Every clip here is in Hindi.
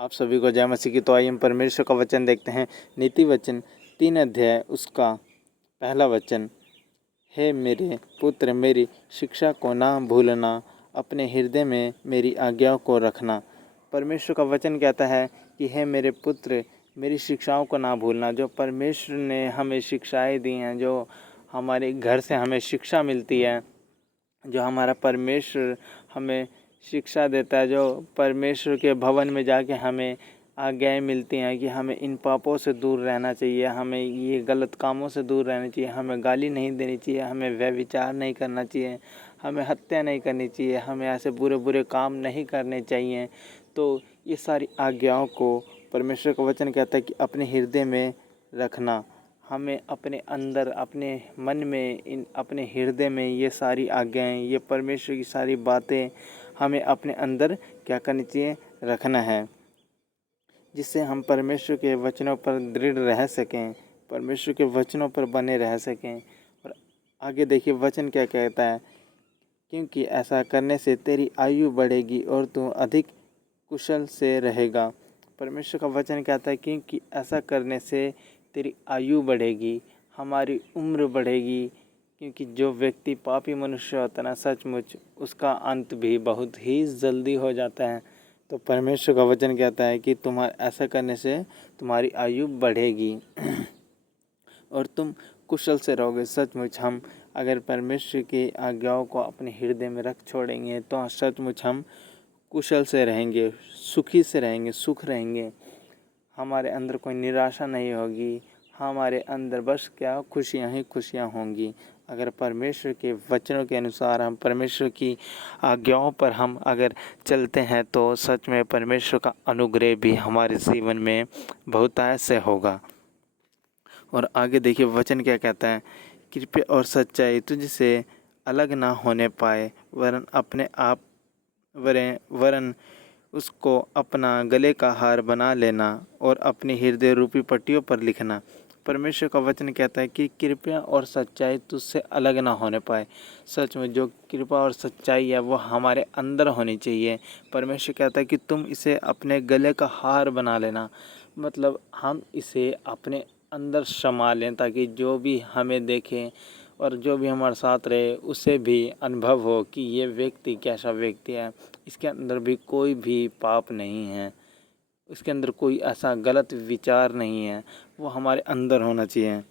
आप सभी को जय मसीह की। तो आइए हम परमेश्वर का वचन देखते हैं। नीति वचन 3 अध्याय उसका पहला वचन। हे मेरे पुत्र, मेरी शिक्षा को ना भूलना, अपने हृदय में मेरी आज्ञाओं को रखना। परमेश्वर का वचन कहता है कि हे मेरे पुत्र, मेरी शिक्षाओं को ना भूलना। जो परमेश्वर ने हमें शिक्षाएं दी हैं, जो हमारे घर से हमें शिक्षा मिलती है, जो हमारा परमेश्वर हमें शिक्षा देता है, जो परमेश्वर के भवन में जाके हमें आज्ञाएं मिलती हैं कि हमें इन पापों से दूर रहना चाहिए, हमें ये गलत कामों से दूर रहना चाहिए, हमें गाली नहीं देनी चाहिए, हमें व्यभिचार नहीं करना चाहिए, हमें हत्या नहीं करनी चाहिए, हमें ऐसे बुरे बुरे काम नहीं करने चाहिए। तो ये सारी आज्ञाओं को परमेश्वर का वचन कहता है कि अपने हृदय में रखना। हमें अपने अंदर, अपने मन में, अपने हृदय में ये सारी आज्ञाएं, ये परमेश्वर की सारी बातें हमें अपने अंदर क्या करनी चाहिए, रखना है, जिससे हम परमेश्वर के वचनों पर दृढ़ रह सकें, परमेश्वर के वचनों पर बने रह सकें। और आगे देखिए वचन क्या कहता है, क्योंकि ऐसा करने से तेरी आयु बढ़ेगी और तू अधिक कुशल से रहेगा। परमेश्वर का वचन कहता है क्योंकि ऐसा करने से तेरी आयु बढ़ेगी, हमारी उम्र बढ़ेगी। क्योंकि जो व्यक्ति पापी मनुष्य होता है ना, सचमुच उसका अंत भी बहुत ही जल्दी हो जाता है। तो परमेश्वर का वचन कहता है कि ऐसा करने से तुम्हारी आयु बढ़ेगी और तुम कुशल से रहोगे। सचमुच हम अगर परमेश्वर की आज्ञाओं को अपने हृदय में रख छोड़ेंगे तो सचमुच हम कुशल से रहेंगे, सुखी से रहेंगे, सुख रहेंगे। हमारे अंदर कोई निराशा नहीं होगी, हमारे अंदर बस क्या, खुशियाँ ही खुशियाँ होंगी। अगर परमेश्वर के वचनों के अनुसार हम, परमेश्वर की आज्ञाओं पर हम अगर चलते हैं तो सच में परमेश्वर का अनुग्रह भी हमारे जीवन में बहुतायत से होगा। और आगे देखिए वचन क्या कहता है, कृपया और सच्चाई तुझसे अलग ना होने पाए, वरन अपने आप वरन उसको अपना गले का हार बना लेना और अपनी हृदय रूपी पट्टियों पर लिखना। परमेश्वर का वचन कहता है कि कृपया और सच्चाई तुझसे अलग ना होने पाए। सच में जो कृपा और सच्चाई है वो हमारे अंदर होनी चाहिए। परमेश्वर कहता है कि तुम इसे अपने गले का हार बना लेना, मतलब हम इसे अपने अंदर समा लें, ताकि जो भी हमें देखें और जो भी हमारे साथ रहे उसे भी अनुभव हो कि ये व्यक्ति कैसा व्यक्ति है, इसके अंदर भी कोई भी पाप नहीं है, इसके अंदर कोई ऐसा गलत विचार नहीं है, वो हमारे अंदर होना चाहिए।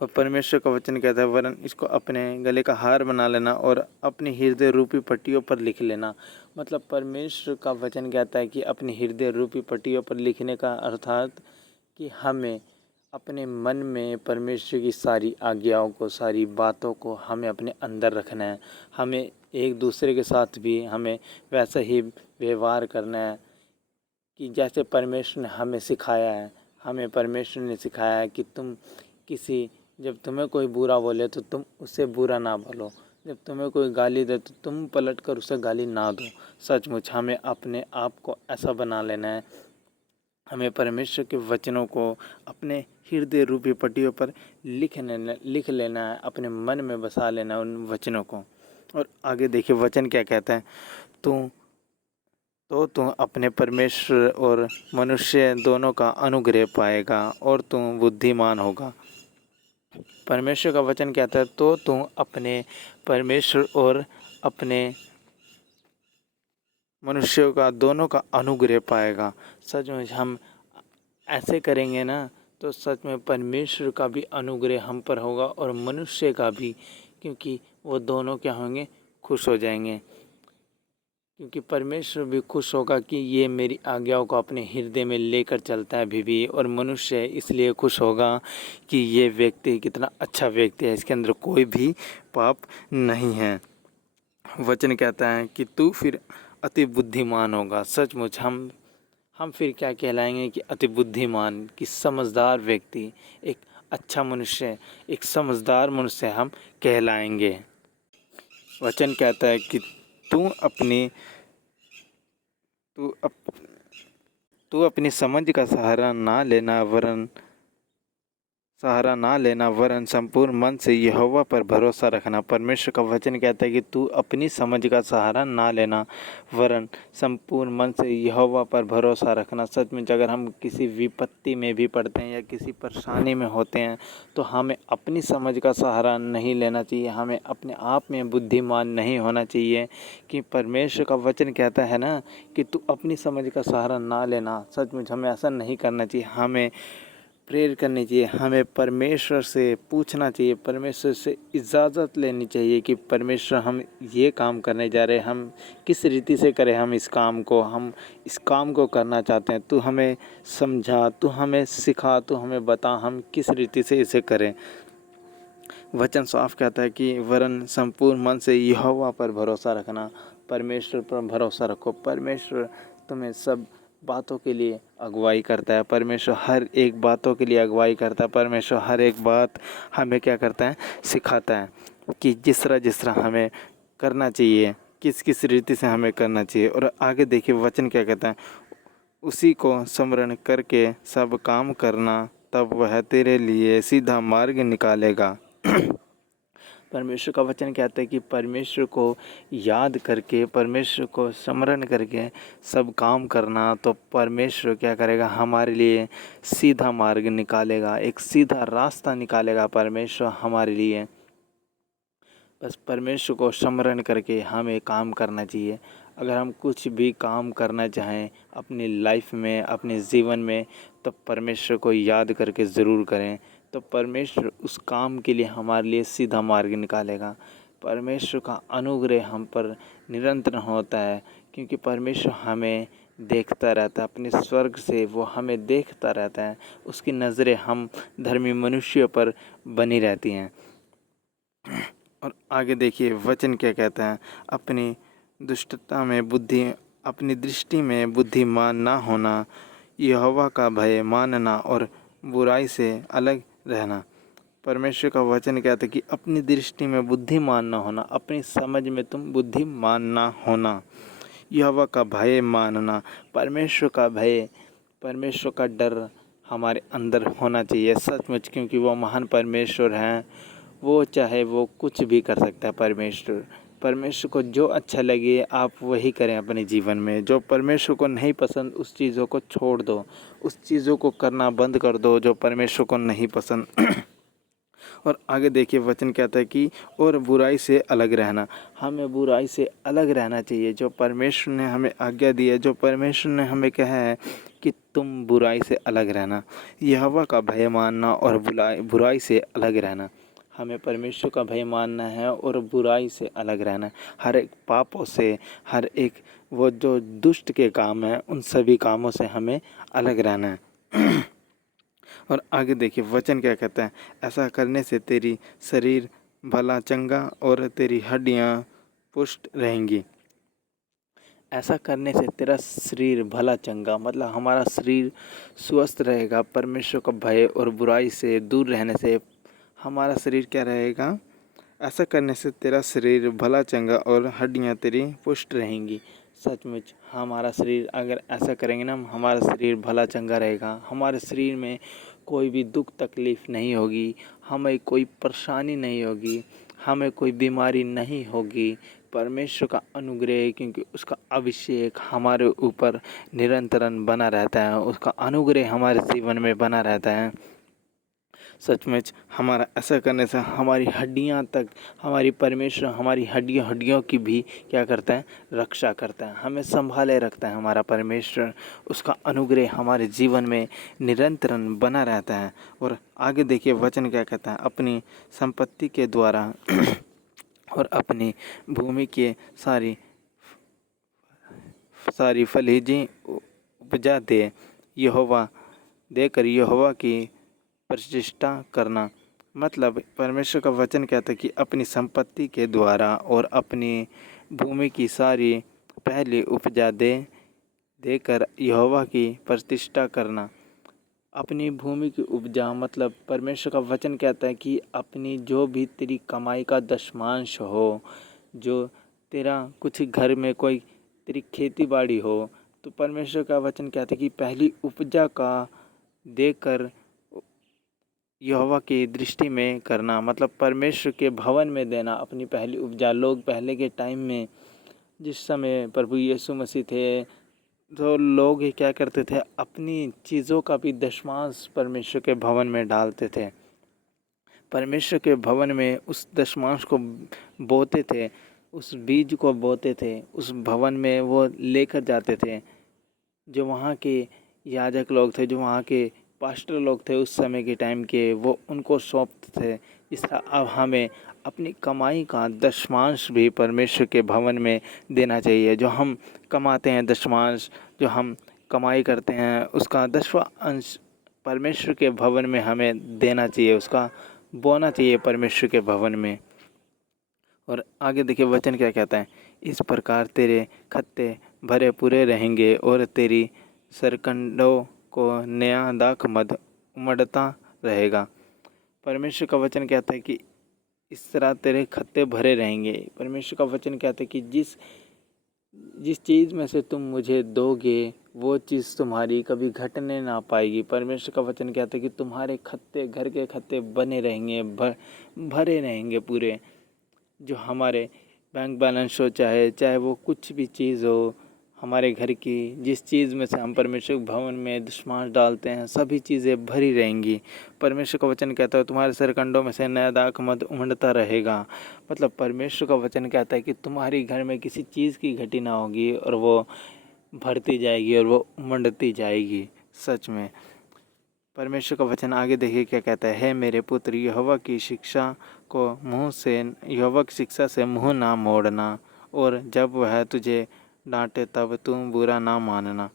और परमेश्वर का वचन कहता है वरन इसको अपने गले का हार बना लेना और अपनी हृदय रूपी पट्टियों पर लिख लेना। मतलब परमेश्वर का वचन कहता है कि अपनी हृदय रूपी पट्टियों पर लिखने का अर्थात कि हमें अपने मन में परमेश्वर की सारी आज्ञाओं को, सारी बातों को हमें अपने अंदर रखना है। हमें एक दूसरे के साथ भी हमें वैसा ही व्यवहार करना है कि जैसे परमेश्वर ने हमें सिखाया है। हमें परमेश्वर ने सिखाया है कि जब तुम्हें कोई बुरा बोले तो तुम उससे बुरा ना बोलो, जब तुम्हें कोई गाली दे तो तुम पलट कर उसे गाली ना दो। सचमुच हमें अपने आप को ऐसा बना लेना है। हमें परमेश्वर के वचनों को अपने हृदय रूपी पट्टियों पर लिख लेना है, अपने मन में बसा लेना है उन वचनों को। और आगे देखिए वचन क्या कहता है, तू अपने परमेश्वर और मनुष्य दोनों का अनुग्रह पाएगा और तू बुद्धिमान होगा। परमेश्वर का वचन कहता है तो तू अपने परमेश्वर और अपने मनुष्यों का दोनों का अनुग्रह पाएगा। सच में हम ऐसे करेंगे ना तो सच में परमेश्वर का भी अनुग्रह हम पर होगा और मनुष्य का भी, क्योंकि वो दोनों क्या होंगे, खुश हो जाएंगे। क्योंकि परमेश्वर भी खुश होगा कि ये मेरी आज्ञाओं को अपने हृदय में लेकर चलता है अभी भी, और मनुष्य इसलिए खुश होगा कि ये व्यक्ति कितना अच्छा व्यक्ति है, इसके अंदर कोई भी पाप नहीं है। वचन कहता है कि तू फिर अति बुद्धिमान होगा। सचमुच हम फिर क्या कहलाएंगे कि अति बुद्धिमान, कि समझदार व्यक्ति, एक अच्छा मनुष्य, एक समझदार मनुष्य हम कहलाएंगे। वचन कहता है कि तू अपनी समझ का सहारा ना लेना, वरन सहारा ना लेना वरन संपूर्ण मन से यहोवा पर भरोसा रखना। परमेश्वर का वचन कहता है कि तू अपनी समझ का सहारा ना लेना वरन संपूर्ण मन से यहोवा पर भरोसा रखना। सच में अगर हम किसी विपत्ति में भी पड़ते हैं या किसी परेशानी में होते हैं तो हमें अपनी समझ का सहारा नहीं लेना चाहिए, हमें अपने आप में बुद्धिमान नहीं होना चाहिए। कि परमेश्वर का वचन कहता है ना कि तू अपनी समझ का सहारा ना लेना। सच में हमें ऐसा नहीं करना चाहिए, हमें प्रेयर करनी चाहिए, हमें परमेश्वर से पूछना चाहिए, परमेश्वर से इजाज़त लेनी चाहिए कि परमेश्वर हम ये काम करने जा रहे हैं, हम किस रीति से करें, हम इस काम को करना चाहते हैं। तू हमें समझा, तू हमें सिखा, तू हमें बता हम किस रीति से इसे करें। वचन साफ कहता है कि वरन संपूर्ण मन से यहोवा पर भरोसा रखना। परमेश्वर पर भरोसा रखो। परमेश्वर तुम्हें सब बातों के लिए अगुवाई करता है। परमेश्वर हर एक बातों के लिए अगुवाई करता है। परमेश्वर हर एक बात हमें क्या करता है, सिखाता है कि जिस तरह हमें करना चाहिए, किस किस रीति से हमें करना चाहिए। और आगे देखिए वचन क्या कहता है, उसी को स्मरण करके सब काम करना, तब वह तेरे लिए सीधा मार्ग निकालेगा। परमेश्वर का वचन कहता है कि परमेश्वर को याद करके, परमेश्वर को स्मरण करके सब काम करना, तो परमेश्वर क्या करेगा, हमारे लिए सीधा मार्ग निकालेगा, एक सीधा रास्ता निकालेगा परमेश्वर हमारे लिए। बस परमेश्वर को स्मरण करके हमें काम करना चाहिए। अगर हम कुछ भी काम करना चाहें अपनी लाइफ में, अपने जीवन में, तो परमेश्वर को याद करके ज़रूर करें, तो परमेश्वर उस काम के लिए हमारे लिए सीधा मार्ग निकालेगा। परमेश्वर का अनुग्रह हम पर निरंतर होता है, क्योंकि परमेश्वर हमें देखता रहता है, अपने स्वर्ग से वो हमें देखता रहता है। उसकी नज़रें हम धर्मी मनुष्यों पर बनी रहती हैं। और आगे देखिए वचन क्या कहता है, अपनी दुष्टता में अपनी दृष्टि में बुद्धिमान ना होना, यहोवा का भय मानना और बुराई से अलग रहना। परमेश्वर का वचन कहता है कि अपनी दृष्टि में बुद्धिमान ना होना, अपनी समझ में तुम बुद्धिमान ना होना, यहोवा का भय मानना। परमेश्वर का भय, परमेश्वर का डर हमारे अंदर होना चाहिए सचमुच, क्योंकि वो महान परमेश्वर हैं। वो चाहे वो कुछ भी कर सकता है। परमेश्वर को जो अच्छा लगे आप वही करें अपने जीवन में। जो परमेश्वर को नहीं पसंद उस चीज़ों को छोड़ दो, उस चीज़ों को करना बंद कर दो जो परमेश्वर को नहीं पसंद। और आगे देखिए वचन कहता है कि और बुराई से अलग रहना। हमें बुराई से अलग रहना चाहिए। जो परमेश्वर ने हमें आज्ञा दी है, जो परमेश्वर ने हमें कहा है कि तुम बुराई से अलग रहना, यहोवा का भय मानना और बुराई से अलग रहना। हमें परमेश्वर का भय मानना है और बुराई से अलग रहना है। हर एक पापों से, हर एक वो जो दुष्ट के काम हैं उन सभी कामों से हमें अलग रहना है। और आगे देखिए वचन क्या कहता है, ऐसा करने से तेरी शरीर भला चंगा और तेरी हड्डियां पुष्ट रहेंगी। ऐसा करने से तेरा शरीर भला चंगा, मतलब हमारा शरीर स्वस्थ रहेगा। परमेश्वर का भय और बुराई से दूर रहने से हमारा शरीर क्या रहेगा, ऐसा करने से तेरा शरीर भला चंगा और हड्डियां तेरी पुष्ट रहेंगी। सचमुच हमारा शरीर अगर ऐसा करेंगे ना, हमारा शरीर भला चंगा रहेगा, हमारे शरीर में कोई भी दुख तकलीफ़ नहीं होगी, हमें कोई परेशानी नहीं होगी, हमें कोई बीमारी नहीं होगी। परमेश्वर का अनुग्रह, क्योंकि उसका अभिषेक हमारे ऊपर निरंतरन बना रहता है, उसका अनुग्रह हमारे जीवन में बना रहता है। सचमुच हमारा ऐसा करने से हमारी हड्डियां तक, हमारी परमेश्वर हमारी हड्डियों की भी क्या करता है, रक्षा करता है, हमें संभाले रखता है हमारा परमेश्वर। उसका अनुग्रह हमारे जीवन में निरंतरन बना रहता है। और आगे देखिए वचन क्या कहता है, अपनी संपत्ति के द्वारा और अपनी भूमि के सारी फलीजी उपजा देकर यहोवा की प्रतिष्ठा करना। मतलब परमेश्वर का वचन कहता है कि अपनी संपत्ति के द्वारा और अपनी भूमि की सारी पहली उपजा देकर यहोवा की प्रतिष्ठा करना। अपनी भूमि की उपजा मतलब परमेश्वर का वचन कहता है कि अपनी जो भी तेरी कमाई का दशमांश हो, जो तेरा कुछ घर में कोई तेरी खेती बाड़ी हो, तो परमेश्वर का वचन कहता है कि पहली उपजा का देकर यहोवा की दृष्टि में करना, मतलब परमेश्वर के भवन में देना अपनी पहली उपजा। लोग पहले के टाइम में, जिस समय प्रभु यीशु मसीह थे, तो लोग ये क्या करते थे, अपनी चीज़ों का भी दशमांश परमेश्वर के भवन में डालते थे। परमेश्वर के भवन में उस दशमांश को बोते थे, उस बीज को बोते थे, उस भवन में वो लेकर जाते थे। जो वहाँ के याजक लोग थे, जो वहाँ के पास्टर लोग थे उस समय के टाइम के, वो उनको सौंपते थे। इस तरह अब हमें अपनी कमाई का दशमांश भी परमेश्वर के भवन में देना चाहिए। जो हम कमाते हैं दशमांश, जो हम कमाई करते हैं, उसका 10वां अंश परमेश्वर के भवन में हमें देना चाहिए, उसका बोना चाहिए परमेश्वर के भवन में। और आगे देखिए वचन क्या कहता है, इस प्रकार तेरे खत्ते भरे पूरे रहेंगे और तेरी सरकंडों को नया दाख मध उमड़ता रहेगा। परमेश्वर का वचन कहता है कि इस तरह तेरे खत्ते भरे रहेंगे। परमेश्वर का वचन कहता है कि जिस चीज़ में से तुम मुझे दोगे वो चीज़ तुम्हारी कभी घटने ना पाएगी। परमेश्वर का वचन कहता है कि तुम्हारे खत्ते, घर के खत्ते बने रहेंगे, भरे रहेंगे पूरे। जो हमारे बैंक बैलेंस हो, चाहे वो कुछ भी चीज़ हो, हमारे घर की जिस चीज़ में से हम परमेश्वर के भवन में दशमांश डालते हैं, सभी चीज़ें भरी रहेंगी। परमेश्वर का वचन कहता है तुम्हारे सरकंडों में से नया दाख मध उमड़ता रहेगा। मतलब परमेश्वर का वचन कहता है कि तुम्हारी घर में किसी चीज़ की घटी ना होगी और वो भरती जाएगी और वो उमड़ती जाएगी। सच में परमेश्वर का वचन आगे देखिए क्या कहता है, हे मेरे पुत्र, यहोवा की शिक्षा से मुँह ना मोड़ना, और जब वह तुझे डांटे तब तुम बुरा ना मानना।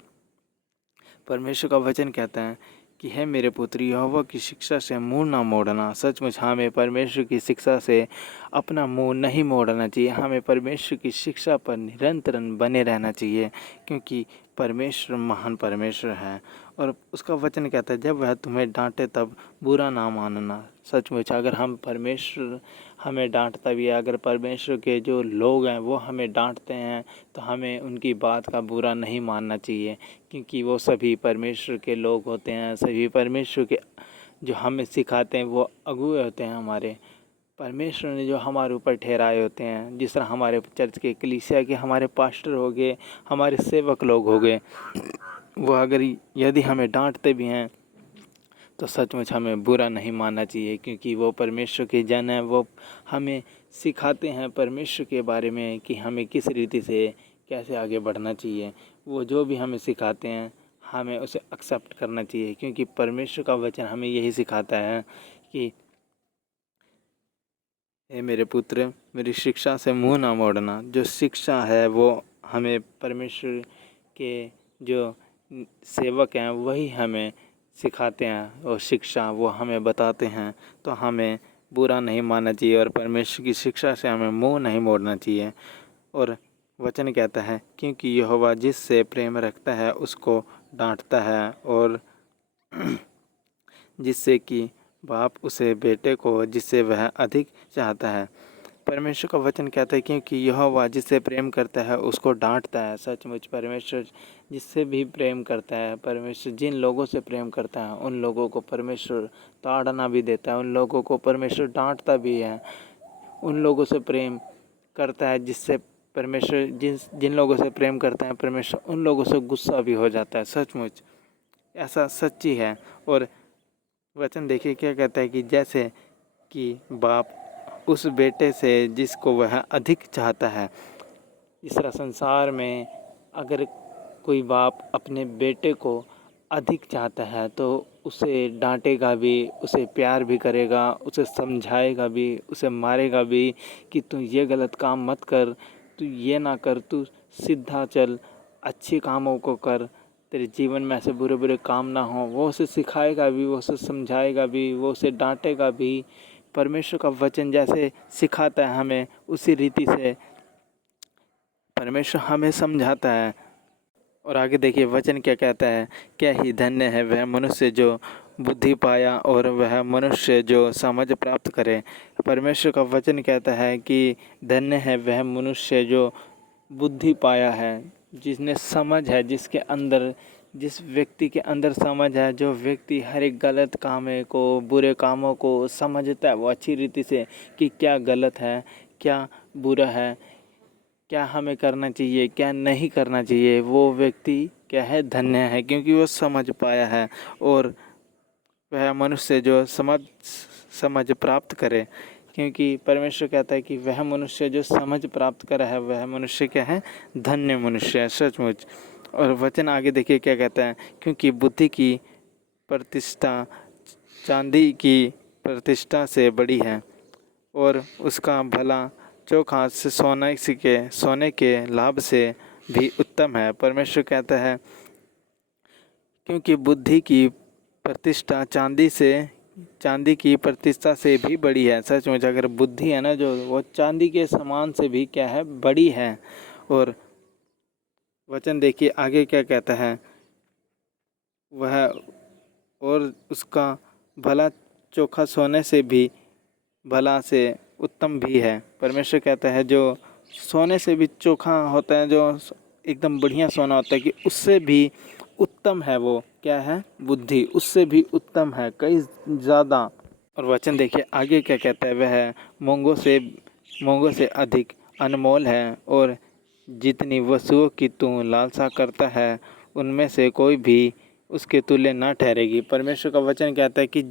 परमेश्वर का वचन कहता है कि हे मेरे पुत्र, यहोवा की शिक्षा से मुँह ना मोड़ना। सचमुच हमें परमेश्वर की शिक्षा से अपना मुँह नहीं मोड़ना चाहिए। हमें परमेश्वर की शिक्षा पर निरंतर बने रहना चाहिए, क्योंकि परमेश्वर महान परमेश्वर है। और उसका वचन कहता है जब वह तुम्हें डांटे तब बुरा ना मानना। सचमुच अगर हम परमेश्वर हमें डांटता भी है, अगर परमेश्वर के जो लोग हैं वो हमें डांटते हैं, तो हमें उनकी बात का बुरा नहीं मानना चाहिए, क्योंकि वो सभी परमेश्वर के लोग होते हैं। सभी परमेश्वर के जो हमें सिखाते हैं वो अगुए होते हैं हमारे। परमेश्वर ने जो हमारे ऊपर ठहराए होते हैं, जिस तरह हमारे चर्च के कलीसिया के हमारे पास्टर हो गए, हमारे सेवक लोग हो गए, वो अगर यदि हमें डांटते भी हैं तो सचमुच हमें बुरा नहीं मानना चाहिए, क्योंकि वो परमेश्वर के जन हैं। वो हमें सिखाते हैं परमेश्वर के बारे में कि हमें किस रीति से कैसे आगे बढ़ना चाहिए। वो जो भी हमें सिखाते हैं हमें उसे एक्सेप्ट करना चाहिए, क्योंकि परमेश्वर का वचन हमें यही सिखाता है कि हे मेरे पुत्र, मेरी शिक्षा से मुँह ना मोड़ना। जो शिक्षा है वो हमें परमेश्वर के जो सेवक हैं वही हमें सिखाते हैं, और शिक्षा वो हमें बताते हैं, तो हमें बुरा नहीं मानना चाहिए और परमेश्वर की शिक्षा से हमें मुँह नहीं मोड़ना चाहिए। और वचन कहता है क्योंकि यहोवा जिससे प्रेम रखता है उसको डांटता है, और जिससे कि बाप उसे बेटे को जिससे वह अधिक चाहता है। परमेश्वर का वचन कहता है क्योंकि यहोवा जिससे प्रेम करता है उसको डांटता है। सचमुच परमेश्वर जिससे भी प्रेम करता है, परमेश्वर जिन लोगों से प्रेम करता है उन लोगों को परमेश्वर ताड़ना भी देता है, उन लोगों को परमेश्वर डांटता भी है। उन लोगों से प्रेम करता है जिससे परमेश्वर जिन लोगों से प्रेम करता है परमेश्वर उन लोगों से गुस्सा भी हो जाता है। सचमुच ऐसा सच्ची है। और वचन देखिए क्या कहता है कि जैसे कि बाप उस बेटे से जिसको वह अधिक चाहता है। इस तरह संसार में अगर कोई बाप अपने बेटे को अधिक चाहता है तो उसे डांटेगा भी, उसे प्यार भी करेगा, उसे समझाएगा भी, उसे मारेगा भी कि तू ये गलत काम मत कर, तू ये ना कर, तू सीधा चल, अच्छे कामों को कर, तेरे जीवन में ऐसे बुरे बुरे काम ना हो। वो उसे सिखाएगा भी, वो उसे समझाएगा भी, वो उसे डांटेगा भी। परमेश्वर का वचन जैसे सिखाता है हमें, उसी रीति से परमेश्वर हमें समझाता है। और आगे देखिए वचन क्या कहता है, क्या ही धन्य है वह मनुष्य जो बुद्धि पाया और वह मनुष्य जो समझ प्राप्त करे। परमेश्वर का वचन कहता है कि धन्य है वह मनुष्य जो बुद्धि पाया है, जिसने समझ है, जिसके अंदर जिस व्यक्ति के अंदर समझ है, जो व्यक्ति हर एक गलत काम को, बुरे कामों को समझता है वो अच्छी रीति से कि क्या गलत है, क्या बुरा है, क्या हमें करना चाहिए, क्या नहीं करना चाहिए, वो व्यक्ति क्या है, धन्य है, क्योंकि वो समझ पाया है। और वह मनुष्य जो समझ प्राप्त करे, क्योंकि परमेश्वर कहता है कि वह मनुष्य जो समझ प्राप्त करा है वह मनुष्य क्या है, धन्य मनुष्य है सचमुच। और वचन आगे देखिए क्या कहता है, क्योंकि बुद्धि की प्रतिष्ठा चांदी की प्रतिष्ठा से बड़ी है और उसका भला चोखा से सोने के लाभ से भी उत्तम है। परमेश्वर कहता है क्योंकि बुद्धि की प्रतिष्ठा चांदी की प्रतिष्ठा से भी बड़ी है। सच में अगर बुद्धि है ना जो, वो चांदी के समान से भी क्या है, बड़ी है। और वचन देखिए आगे क्या कहता है, वह और उसका भला चोखा सोने से भी भला से उत्तम भी है। परमेश्वर कहता है जो सोने से भी चोखा होता है, जो एकदम बढ़िया सोना होता है, कि उससे भी उत्तम है वो क्या है, बुद्धि उससे भी उत्तम है कई ज़्यादा। और वचन देखिए आगे क्या कहता है, वह मोंगों से अधिक अनमोल है और जितनी वस्तुओं की तू लालसा करता है उनमें से कोई भी उसके तुल्य ना ठहरेगी। परमेश्वर का वचन कहता है कि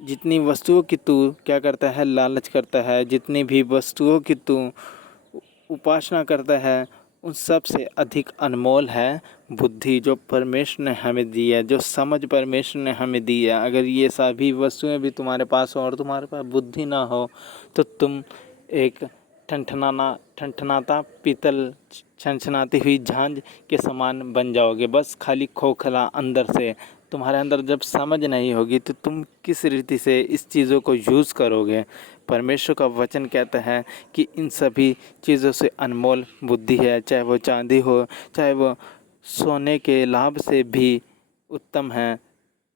जितनी वस्तुओं की तू क्या करता है, लालच करता है, जितनी भी वस्तुओं की तू उपासना करता है, उन सब से अधिक अनमोल है बुद्धि जो परमेश्वर ने हमें दी है, जो समझ परमेश्वर ने हमें दी है। अगर ये सभी वस्तुएं भी तुम्हारे पास हो और तुम्हारे पास बुद्धि ना हो तो तुम एक ठनठनाता पीतल छनछनाती हुई झांझ के समान बन जाओगे, बस खाली खोखला अंदर से। तुम्हारे अंदर जब समझ नहीं होगी तो तुम किस रीति से इस चीज़ों को यूज़ करोगे। परमेश्वर का वचन कहता है कि इन सभी चीज़ों से अनमोल बुद्धि है, चाहे वो चांदी हो, चाहे वो सोने के लाभ से भी उत्तम है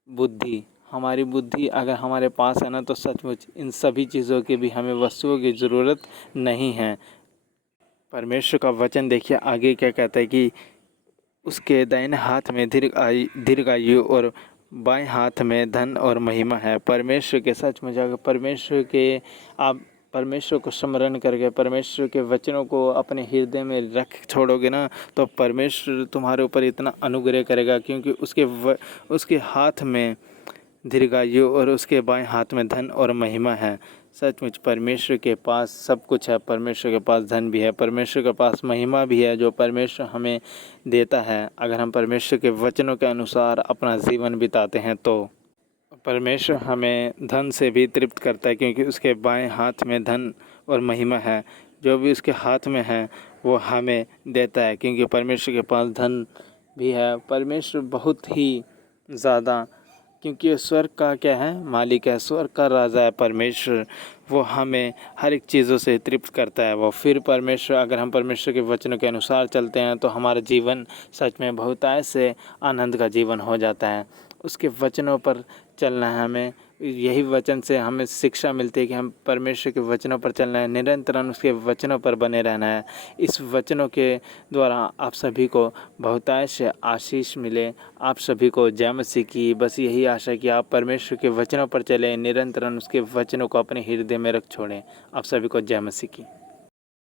बुद्धि। हमारी बुद्धि अगर हमारे पास है ना तो सचमुच इन सभी चीज़ों की भी हमें वस्तुओं की ज़रूरत नहीं है। परमेश्वर का वचन देखिए आगे क्या कहता है कि उसके दाहिने हाथ में दीर्घ आयु और बाएं हाथ में धन और महिमा है। परमेश्वर के सचमुच अगर परमेश्वर को स्मरण करके परमेश्वर के वचनों को अपने हृदय में रख छोड़ोगे ना तो परमेश्वर तुम्हारे ऊपर इतना अनुग्रह करेगा, क्योंकि उसके हाथ में दीर्घायु और उसके बाएं हाथ में धन और महिमा है। सचमुच परमेश्वर के पास सब कुछ है, परमेश्वर के पास धन भी है, परमेश्वर के पास महिमा भी है जो परमेश्वर हमें देता है अगर हम परमेश्वर के वचनों के अनुसार अपना जीवन बिताते हैं। तो परमेश्वर हमें धन से भी तृप्त करता है, क्योंकि उसके बाएं हाथ में धन और महिमा है। जो भी उसके हाथ में है वो हमें देता है, क्योंकि परमेश्वर के पास धन भी है। परमेश्वर बहुत ही ज़्यादा, क्योंकि स्वर्ग का क्या है, मालिक है, स्वर्ग का राजा है परमेश्वर। वो हमें हर एक चीज़ों से तृप्त करता है वो। फिर परमेश्वर अगर हम परमेश्वर के वचनों के अनुसार चलते हैं तो हमारा जीवन सच में बहुत ऐसे आनंद का जीवन हो जाता है। उसके वचनों पर चलना है हमें, यही वचन से हमें शिक्षा मिलती है कि हम परमेश्वर के वचनों पर चलना है, निरंतर उसके वचनों पर बने रहना है। इस वचनों के द्वारा आप सभी को बहुतायत से आशीष मिले, आप सभी को जय मसीह की बस यही आशा कि आप परमेश्वर के वचनों पर चलें, निरंतर उसके वचनों को अपने हृदय में रख छोड़ें। आप सभी को जय मसीह की।